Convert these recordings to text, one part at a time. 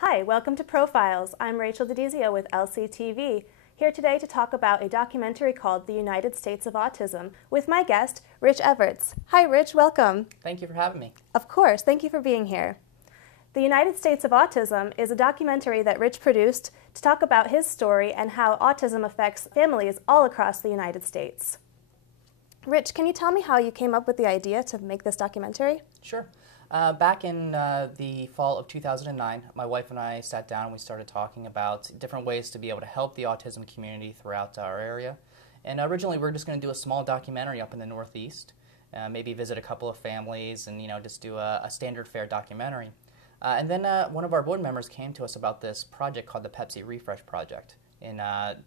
Hi, welcome to Profiles. I'm Rachel DiDizio with LCTV, here today to talk about a documentary called The United States of Autism with my guest, Rich Everts. Hi, Rich, welcome. Thank you for having me. Of course, thank you for being here. The United States of Autism is a documentary that Rich produced to talk about his story and how autism affects families all across the United States. Rich, can you tell me how you came up with the idea to make this documentary? Sure. Back in the fall of 2009, my wife and I sat down and we started talking about different ways to be able to help the autism community throughout our area. And originally we were just going to do a small documentary up in the Northeast, maybe visit a couple of families and just do a standard fare documentary. And then one of our board members came to us about this project called the Pepsi Refresh Project in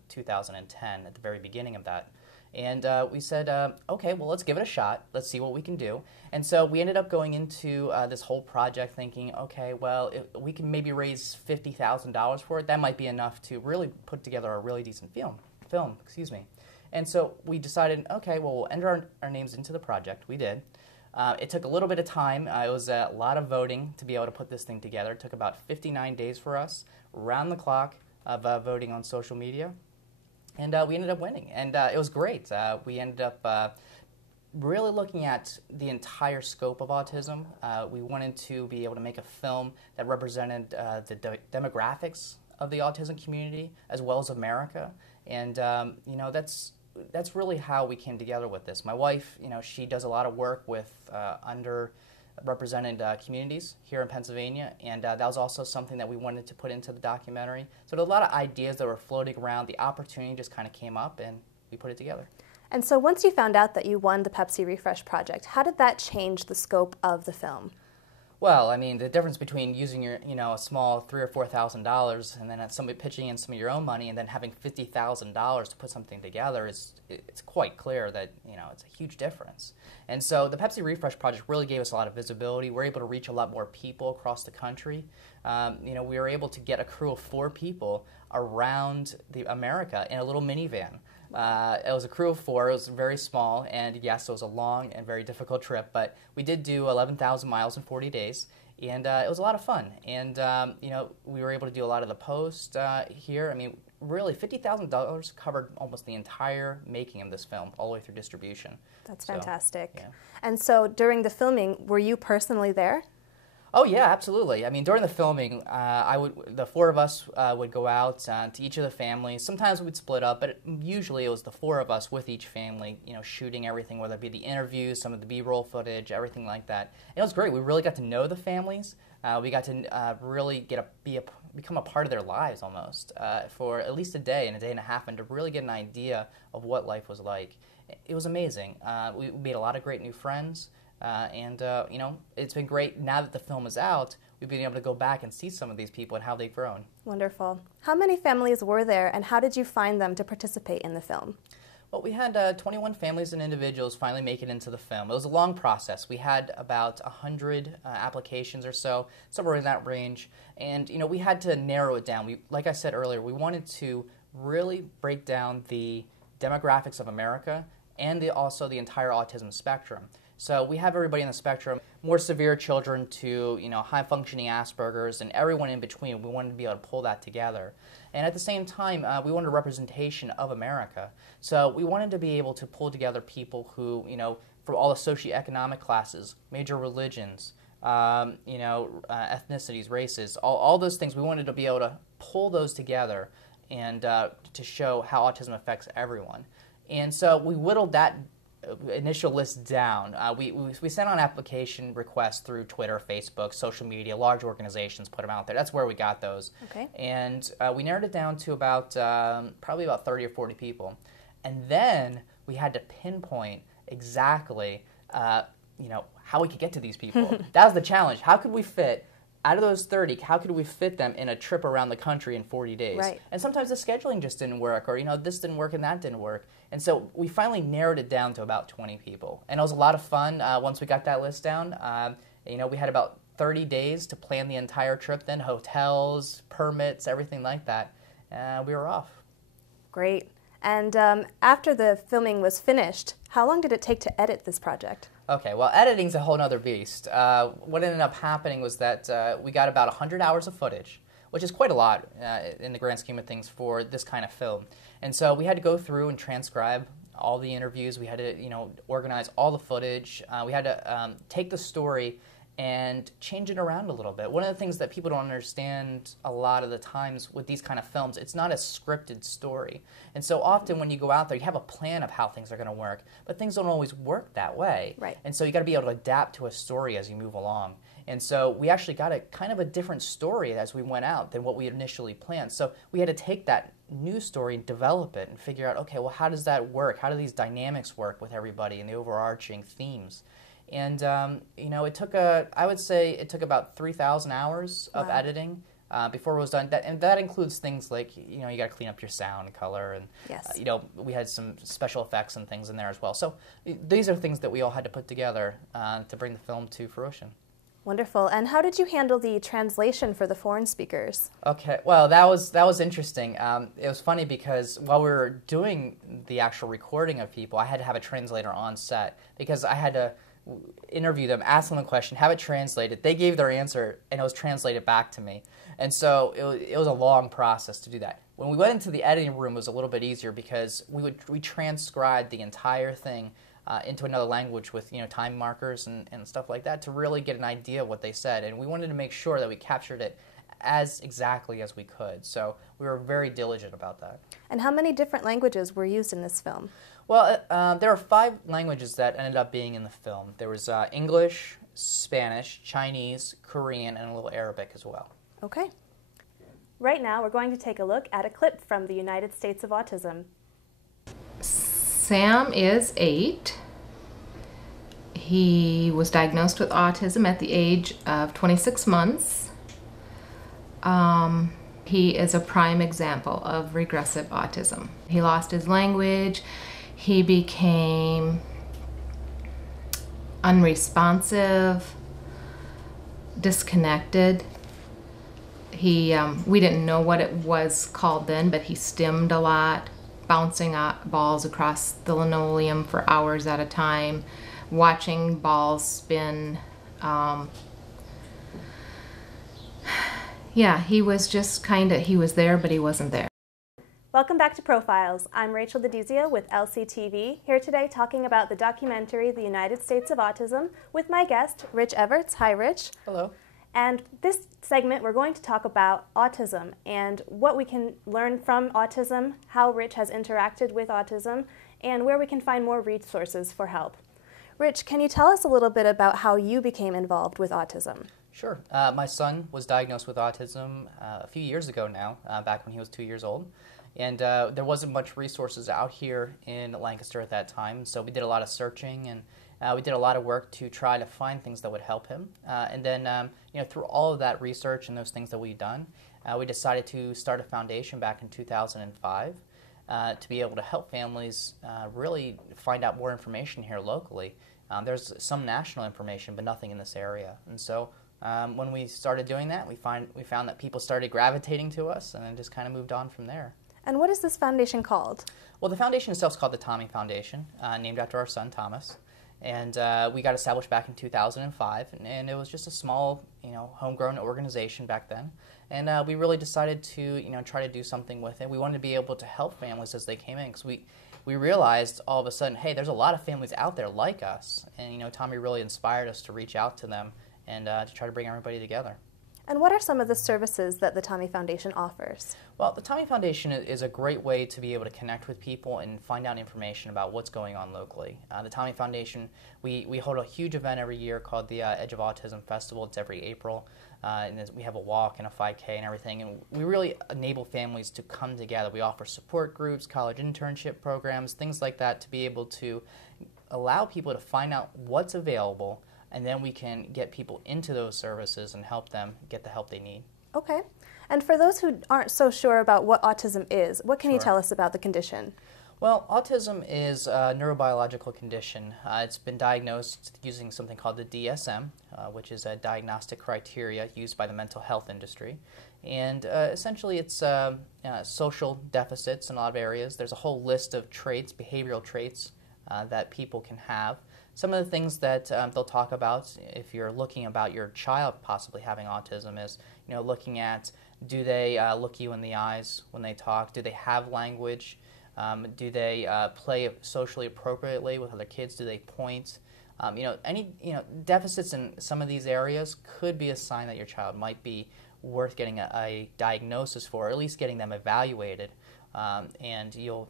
2010, at the very beginning of that. And we said, okay, well, let's give it a shot. Let's see what we can do. And so we ended up going into this whole project thinking, okay, well, if we can maybe raise $50,000 for it. That might be enough to really put together a really decent film. And so we decided, okay, well, we'll enter our names into the project. We did. It took a little bit of time. It was a lot of voting to be able to put this thing together. It took about 59 days for us, round the clock of voting on social media. And we ended up winning, and it was great. We ended up really looking at the entire scope of autism. We wanted to be able to make a film that represented the demographics of the autism community as well as America, and that's really how we came together with this. My wife, she does a lot of work with underrepresented communities here in Pennsylvania, and that was also something that we wanted to put into the documentary. So there were a lot of ideas that were floating around. The opportunity just kind of came up, and we put it together. And so once you found out that you won the Pepsi Refresh Project, how did that change the scope of the film? Well, I mean, the difference between using your, a small $3,000 or $4,000 and then somebody pitching in some of your own money and then having $50,000 to put something together it's quite clear that, it's a huge difference. And so the Pepsi Refresh Project really gave us a lot of visibility. We're able to reach a lot more people across the country. We were able to get a crew of 4 people around America in a little minivan. It was a crew of 4. It was very small, and yes, it was a long and very difficult trip, but we did do 11,000 miles in 40 days, and it was a lot of fun. And, we were able to do a lot of the post here. I mean, really, $50,000 covered almost the entire making of this film, all the way through distribution. That's fantastic. Yeah. And so during the filming, were you personally there? Oh yeah, absolutely. I mean, during the filming, the 4 of us would go out to each of the families. Sometimes we'd split up, but usually it was the 4 of us with each family, shooting everything, whether it be the interviews, some of the B-roll footage, everything like that. And it was great. We really got to know the families. We got to really become a part of their lives almost for at least a day and a half, and to really get an idea of what life was like. It was amazing. We made a lot of great new friends. It's been great now that the film is out. We've been able to go back and see some of these people and how they've grown. Wonderful. How many families were there, and how did you find them to participate in the film? Well, we had 21 families and individuals finally make it into the film. It was a long process. We had about 100 applications or so, somewhere in that range. And, we had to narrow it down. Like I said earlier, we wanted to really break down the demographics of America and also the entire autism spectrum. So we have everybody in the spectrum, more severe children to high-functioning Asperger's, and everyone in between. We wanted to be able to pull that together. And at the same time, we wanted a representation of America. So we wanted to be able to pull together people who, from all the socioeconomic classes, major religions, ethnicities, races, all those things. We wanted to be able to pull those together and to show how autism affects everyone. And so we whittled that initial list down. We sent out application requests through Twitter, Facebook, social media. Large organizations put them out there. That's where we got those. Okay. And we narrowed it down to about probably about 30 or 40 people. And then we had to pinpoint exactly how we could get to these people. That was the challenge. How could we fit, out of those 30, how could we fit them in a trip around the country in 40 days? Right. And sometimes the scheduling just didn't work, or this didn't work and that didn't work. And so we finally narrowed it down to about 20 people. And it was a lot of fun once we got that list down. We had about 30 days to plan the entire trip, then hotels, permits, everything like that. We were off. Great. And after the filming was finished, how long did it take to edit this project? Okay, well, editing's a whole other beast. What ended up happening was that we got about 100 hours of footage. which is quite a lot in the grand scheme of things for this kind of film. And so we had to go through and transcribe all the interviews. We had to, organize all the footage. We had to take the story and change it around a little bit. One of the things that people don't understand a lot of the times with these kind of films, it's not a scripted story. And so often when you go out there, you have a plan of how things are going to work, but things don't always work that way. Right. And so you got to be able to adapt to a story as you move along. And so we actually got a kind of a different story as we went out than what we had initially planned. So we had to take that new story and develop it and figure out, okay, well, how does that work? How do these dynamics work with everybody and the overarching themes? And, it took I would say it took about 3,000 hours of Wow. editing before it was done. And that includes things like, you got to clean up your sound and color. And, Yes. We had some special effects and things in there as well. So these are things that we all had to put together to bring the film to fruition. Wonderful. And how did you handle the translation for the foreign speakers? Okay, well, that was interesting. It was funny because while we were doing the actual recording of people, I had to have a translator on set because I had to interview them, ask them a question, have it translated. They gave their answer, and it was translated back to me. And so it was a long process to do that. When we went into the editing room, it was a little bit easier because we transcribed the entire thing into another language with time markers and stuff like that to really get an idea of what they said. And we wanted to make sure that we captured it as exactly as we could. So we were very diligent about that. And how many different languages were used in this film? Well, there are 5 languages that ended up being in the film. There was English, Spanish, Chinese, Korean, and a little Arabic as well. Okay. Right now, we're going to take a look at a clip from the United States of Autism. Sam is 8. He was diagnosed with autism at the age of 26 months. He is a prime example of regressive autism. He lost his language. He became unresponsive, disconnected. We didn't know what it was called then, but he stimmed a lot, bouncing balls across the linoleum for hours at a time, watching balls spin. He was just he was there, but he wasn't there. Welcome back to Profiles. I'm Rachel DeDizio with LCTV, here today talking about the documentary The United States of Autism with my guest, Rich Everts. Hi, Rich. Hello. And this segment, we're going to talk about autism and what we can learn from autism, how Rich has interacted with autism, and where we can find more resources for help. Rich, can you tell us a little bit about how you became involved with autism? Sure. My son was diagnosed with autism a few years ago now, back when he was 2 years old. And there wasn't much resources out here in Lancaster at that time, so we did a lot of searching and we did a lot of work to try to find things that would help him. And then, through all of that research and those things that we'd done, we decided to start a foundation back in 2005 to be able to help families really find out more information here locally. There's some national information, but nothing in this area. And so when we started doing that, we found that people started gravitating to us, and then just kind of moved on from there. And what is this foundation called? Well, the foundation itself is called the Tommy Foundation, named after our son, Thomas. And we got established back in 2005, and it was just a small, homegrown organization back then. And we really decided to, try to do something with it. We wanted to be able to help families as they came in, because we realized all of a sudden, hey, there's a lot of families out there like us. And, Tommy really inspired us to reach out to them and to try to bring everybody together. And what are some of the services that the Tommy Foundation offers? Well, the Tommy Foundation is a great way to be able to connect with people and find out information about what's going on locally. The Tommy Foundation, we hold a huge event every year called the Edge of Autism Festival. It's every April. And we have a walk and a 5K and everything. And we really enable families to come together. We offer support groups, college internship programs, things like that, to be able to allow people to find out what's available, and then we can get people into those services and help them get the help they need. Okay. And for those who aren't so sure about what autism is, what can you tell us about the condition? Well, autism is a neurobiological condition. It's been diagnosed using something called the DSM, which is a diagnostic criteria used by the mental health industry. And essentially it's social deficits in a lot of areas. There's a whole list of traits, behavioral traits, that people can have. Some of the things that they'll talk about if you're looking about your child possibly having autism is, looking at Do they look you in the eyes when they talk? Do they have language? Do they play socially appropriately with other kids? Do they point? Any deficits in some of these areas could be a sign that your child might be worth getting a diagnosis for, or at least getting them evaluated, and you'll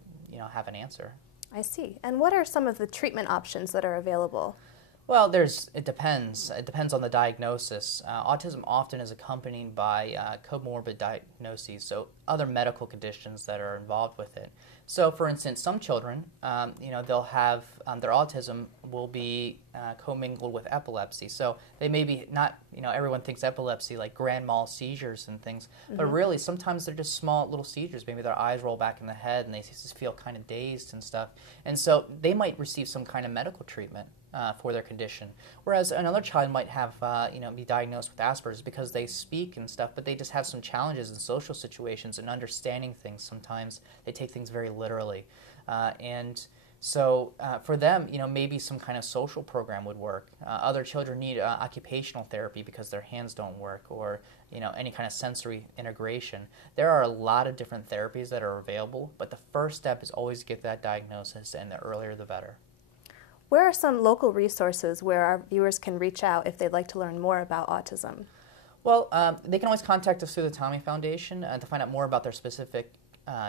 have an answer. I see. And what are some of the treatment options that are available? Well, it depends. It depends on the diagnosis. Autism often is accompanied by comorbid diagnoses, so other medical conditions that are involved with it. So, for instance, some children, they'll have their autism will be commingled with epilepsy. So they may be not, everyone thinks epilepsy like grand mal seizures and things, but really sometimes they're just small little seizures. Maybe their eyes roll back in the head and they just feel kind of dazed and stuff. And so they might receive some kind of medical treatment for their condition. Whereas another child might have, be diagnosed with Asperger's because they speak and stuff, but they just have some challenges in social situations and understanding things. Sometimes they take things very literally. So for them, maybe some kind of social program would work. Other children need occupational therapy because their hands don't work, or any kind of sensory integration. There are a lot of different therapies that are available, but the first step is always to get that diagnosis, and the earlier the better. Where are some local resources where our viewers can reach out if they'd like to learn more about autism? Well, they can always contact us through the Tommy Foundation to find out more about their specific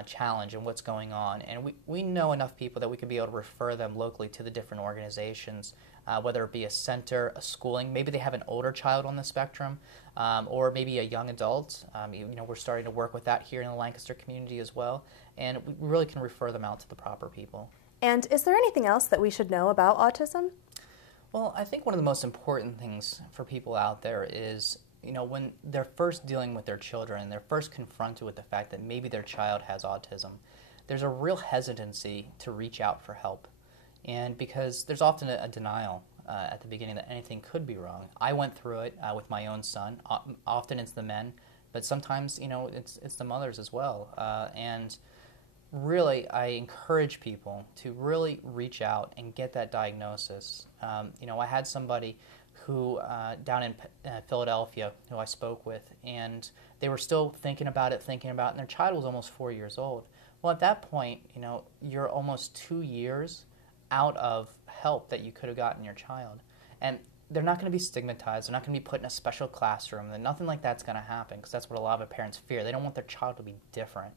challenge and what's going on. And we know enough people that we could be able to refer them locally to the different organizations, whether it be a center, a schooling. Maybe they have an older child on the spectrum, or maybe a young adult. We're starting to work with that here in the Lancaster community as well. And we really can refer them out to the proper people. And is there anything else that we should know about autism? Well, I think one of the most important things for people out there is, when they're first dealing with their children, they're first confronted with the fact that maybe their child has autism, there's a real hesitancy to reach out for help. And because there's often a denial at the beginning that anything could be wrong. I went through it with my own son. Often it's the men, but sometimes, it's the mothers as well. And really, I encourage people to really reach out and get that diagnosis. I had somebody who down in Philadelphia who I spoke with, and they were still thinking about it, and their child was almost 4 years old. Well, at that point, you're almost 2 years out of help that you could have gotten your child. And they're not going to be stigmatized. They're not going to be put in a special classroom. Nothing like that's going to happen, because that's what a lot of parents fear. They don't want their child to be different.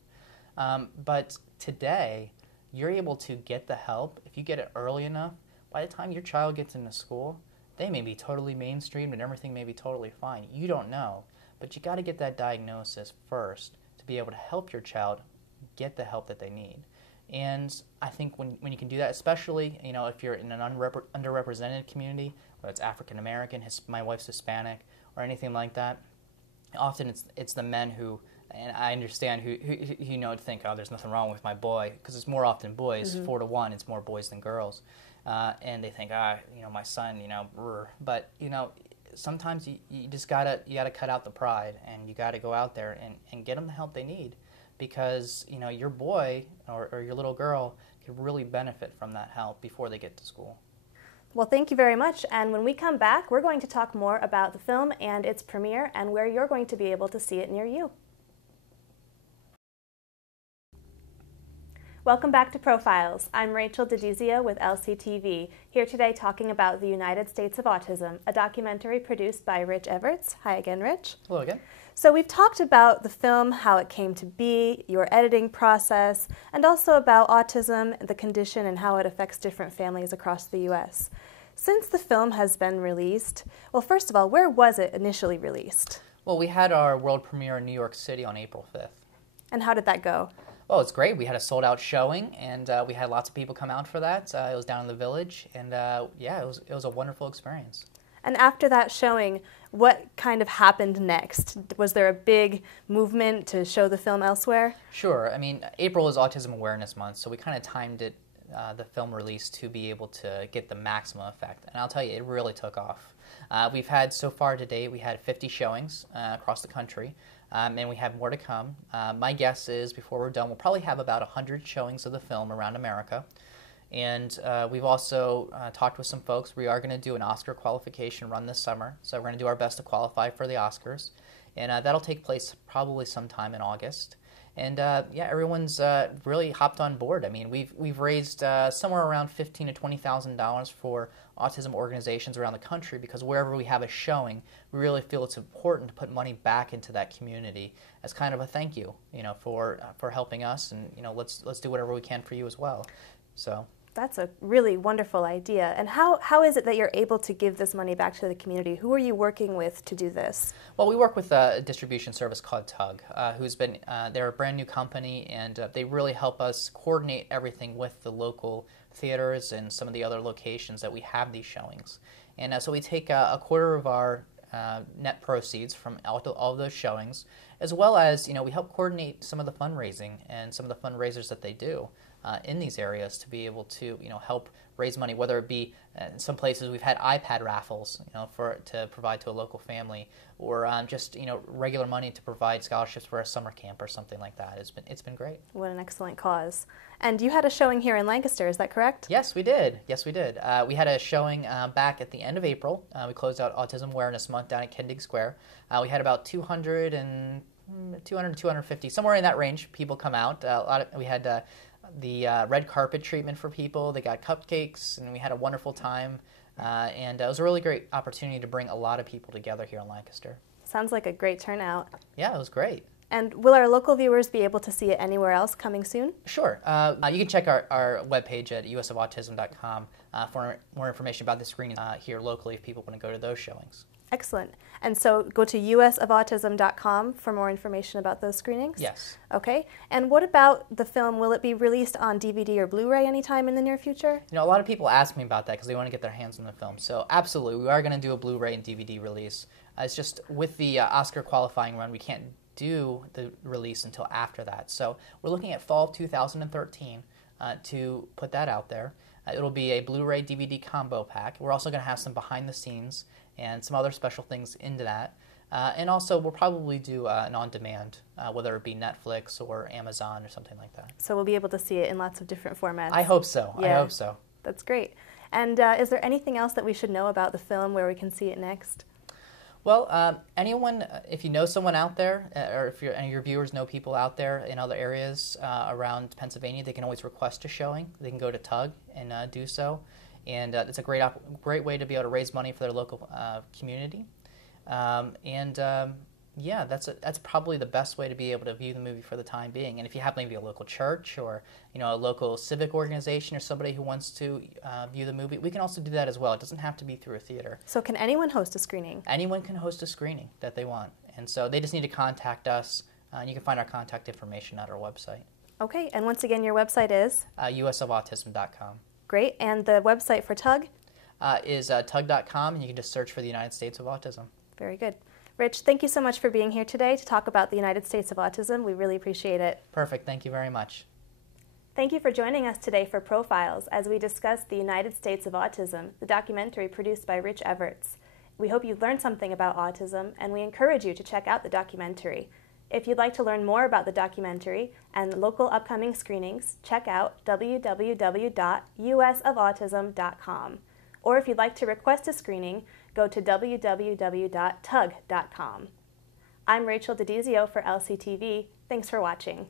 But today, you're able to get the help. If you get it early enough, by the time your child gets into school, they may be totally mainstreamed and everything may be totally fine. You don't know, but you got to get that diagnosis first to be able to help your child get the help that they need. And I think when you can do that, especially if you're in an underrepresented community, whether it's African American, my wife's Hispanic, or anything like that, often it's the men who. And I understand who think, oh, there's nothing wrong with my boy, because it's more often boys, 4-1, it's more boys than girls. And they think, my son, But, sometimes you just gotta cut out the pride, and you gotta go out there and get them the help they need, because, your boy or your little girl could really benefit from that help before they get to school. Well, thank you very much. And when we come back, we're going to talk more about the film and its premiere and where you're going to be able to see it near you. Welcome back to Profiles. I'm Rachel DiDizio with LCTV, here today talking about the United States of Autism, a documentary produced by Rich Everts. Hi again, Rich. Hello again. So we've talked about the film, how it came to be, your editing process, and also about autism, the condition, and how it affects different families across the U.S. Since the film has been released, well, first of all, where was it initially released? Well, we had our world premiere in New York City on April 5th. And how did that go? Well, it's great. We had a sold-out showing, and we had lots of people come out for that. It was down in the Village, and it was a wonderful experience. And after that showing, what kind of happened next? Was there a big movement to show the film elsewhere? Sure. I mean, April is Autism Awareness Month, so we kind of timed it, the film release, to be able to get the maximum effect. And I'll tell you, it really took off. We've had, so far to date, we had 50 showings across the country. And we have more to come. My guess is, before we're done, we'll probably have about 100 showings of the film around America. And we've also talked with some folks. We are going to do an Oscar qualification run this summer, so we're going to do our best to qualify for the Oscars. And that'll take place probably sometime in August. And yeah, everyone's really hopped on board. I mean, we've raised somewhere around $15,000 to $20,000 for autism organizations around the country, because wherever we have a showing, we really feel it's important to put money back into that community as kind of a thank you, for helping us, and let's do whatever we can for you as well. So. That's a really wonderful idea. And how is it that you're able to give this money back to the community? Who are you working with to do this? Well, we work with a distribution service called Tug, they're a brand new company, and they really help us coordinate everything with the local theaters and some of the other locations that we have these showings. And so we take a quarter of our net proceeds from all of those showings, as well as, we help coordinate some of the fundraising and some of the fundraisers that they do in these areas to be able to, help raise money, whether it be in some places we've had iPad raffles, to provide to a local family, or just, regular money to provide scholarships for a summer camp or something like that. It's been great. What an excellent cause. And you had a showing here in Lancaster, is that correct? Yes, we did. We had a showing back at the end of April. We closed out Autism Awareness Month down at Kendig Square. We had about 200, 250, somewhere in that range, people come out. We had the red carpet treatment for people. They got cupcakes, and we had a wonderful time. And it was a really great opportunity to bring a lot of people together here in Lancaster. Sounds like a great turnout. Yeah, it was great. And will our local viewers be able to see it anywhere else coming soon? Sure. You can check our webpage at usofautism.com for more information about the screening here locally if people want to go to those showings. Excellent. And so go to usofautism.com for more information about those screenings? Yes. Okay. And what about the film? Will it be released on DVD or Blu-ray anytime in the near future? A lot of people ask me about that because they want to get their hands on the film. So absolutely, we are going to do a Blu-ray and DVD release. It's just with the Oscar qualifying run, we can't do the release until after that. So we're looking at fall of 2013 to put that out there. It'll be a Blu-ray DVD combo pack. We're also going to have some behind the scenes and some other special things into that. And also we'll probably do an on-demand, whether it be Netflix or Amazon or something like that. So we'll be able to see it in lots of different formats. I hope so. Yeah. I hope so. That's great. And is there anything else that we should know about the film, where we can see it next? Well, anyone, if you know someone out there, or if any of your viewers know people out there in other areas around Pennsylvania, they can always request a showing. They can go to Tug and do so. And it's a great way to be able to raise money for their local community. Yeah, that's probably the best way to be able to view the movie for the time being. And if you have maybe a local church or a local civic organization or somebody who wants to view the movie, we can also do that as well. It doesn't have to be through a theater. So can anyone host a screening? Anyone can host a screening that they want. And so they just need to contact us. And you can find our contact information at our website. Okay, and once again, your website is? usofautism.com. Great, and the website for Tug? Is tug.com, and you can just search for the United States of Autism. Very good. Rich, thank you so much for being here today to talk about the United States of Autism. We really appreciate it. Perfect. Thank you very much. Thank you for joining us today for Profiles as we discuss the United States of Autism, the documentary produced by Rich Everts. We hope you learned something about autism, and we encourage you to check out the documentary. If you'd like to learn more about the documentary and local upcoming screenings, check out www.usofautism.com. Or if you'd like to request a screening, go to www.tug.com. I'm Rachel DiDizio for LCTV. Thanks for watching.